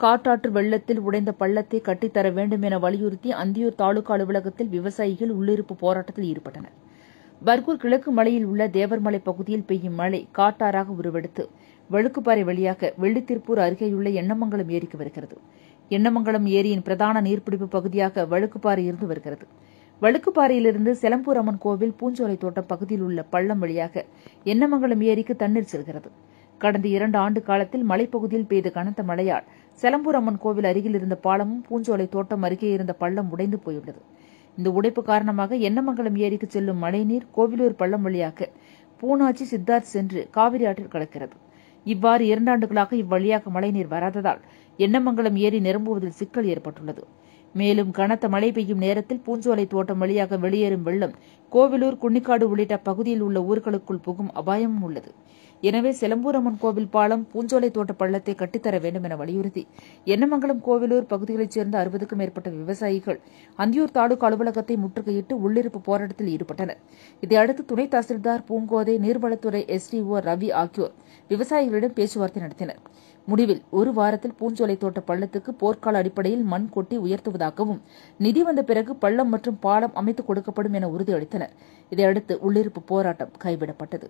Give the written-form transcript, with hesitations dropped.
காட்டாற்று வெள்ளத்தில் உடைந்த பள்ளத்தை கட்டித்தர வேண்டும் என வலியுறுத்தி அந்தியூர் தாலுகா அலுவலகத்தில் விவசாயிகள் உள்ளிருப்பு போராட்டத்தில் ஈடுபட்டனர். பர்கூர் கிழக்கு மலையில் உள்ள தேவர்மலை பகுதியில் பெய்யும் மழை காட்டாறாக உருவெடுத்து வழுக்குப்பாறை வழியாக வெள்ளித்திருப்பூர் அருகேயுள்ள எண்ணமங்கலம் ஏரிக்கு வருகிறது. எண்ணமங்கலம் ஏரியின் பிரதான நீர்பிடிப்பு பகுதியாக வழுக்குப்பாறை இருந்து வருகிறது. வழுக்குப்பாறையிலிருந்து செலம்பூர் அம்மன் கோவில் பூஞ்சோலை தோட்டம் பகுதியில் உள்ள பள்ளம் வழியாக எண்ணமங்கலம் ஏரிக்கு தண்ணீர் செல்கிறது. கடந்த 2 ஆண்டு காலத்தில் மலைப்பகுதியில் பெய்த கனத்த மழையால் செலம்பூர் அம்மன் கோவில் அருகில் இருந்த பாலமும் பூஞ்சோலை தோட்டம் அருகே இருந்த பள்ளம் உடைந்து போயுள்ளது. இந்த உடைப்பு காரணமாக எண்ணமங்கலம் ஏரிக்கு செல்லும் மழைநீர் கோவிலூர் பள்ளம் வழியாக பூனாச்சி சித்தார்த் சென்று காவிரி ஆற்றில் கலக்கிறது. இவ்வாறு 2 ஆண்டுகளாக இவ்வழியாக மழைநீர் வராததால் எண்ணமங்கலம் ஏரி நிரம்புவதில் சிக்கல் ஏற்பட்டுள்ளது. மேலும் கனத்த மழை பெய்யும் நேரத்தில் பூஞ்சோலை தோட்டம் வழியாக வெளியேறும் வெள்ளம் கோவிலூர், குன்னிக்காடு உள்ளிட்ட பகுதியில் உள்ள ஊர்களுக்குள் புகும் அபாயமும் உள்ளது. எனவே செலம்பூர் அம்மன் கோவில் பாலம், பூஞ்சோலை தோட்ட பள்ளத்தை கட்டித்தர வேண்டும் என வலியுறுத்தி எண்ணமங்கலம், கோவிலூர் பகுதிகளைச் சேர்ந்த 60க்கும் மேற்பட்ட விவசாயிகள் அந்தியூர் தாலுகா அலுவலகத்தை முற்றுகையிட்டு உள்ளிருப்பு போராட்டத்தில் ஈடுபட்டனர். இதையடுத்து துணை தாசில்தார் பூங்கோதை, நீர்வளத்துறை SDO ரவி ஆகியோர் விவசாயிகளிடம் பேச்சுவார்த்தை நடத்தினர். முடிவில் 1 வாரத்தில் பூஞ்சோலை தோட்ட பள்ளத்துக்கு போர்க்கால அடிப்படையில் மண் கொட்டி உயர்த்துவதாகவும், நிதி வந்த பிறகு பள்ளம் மற்றும் பாலம் அமைத்துக் கொடுக்கப்படும் என உறுதியளித்தனர். இதையடுத்து உள்ளிருப்பு போராட்டம் கைவிடப்பட்டது.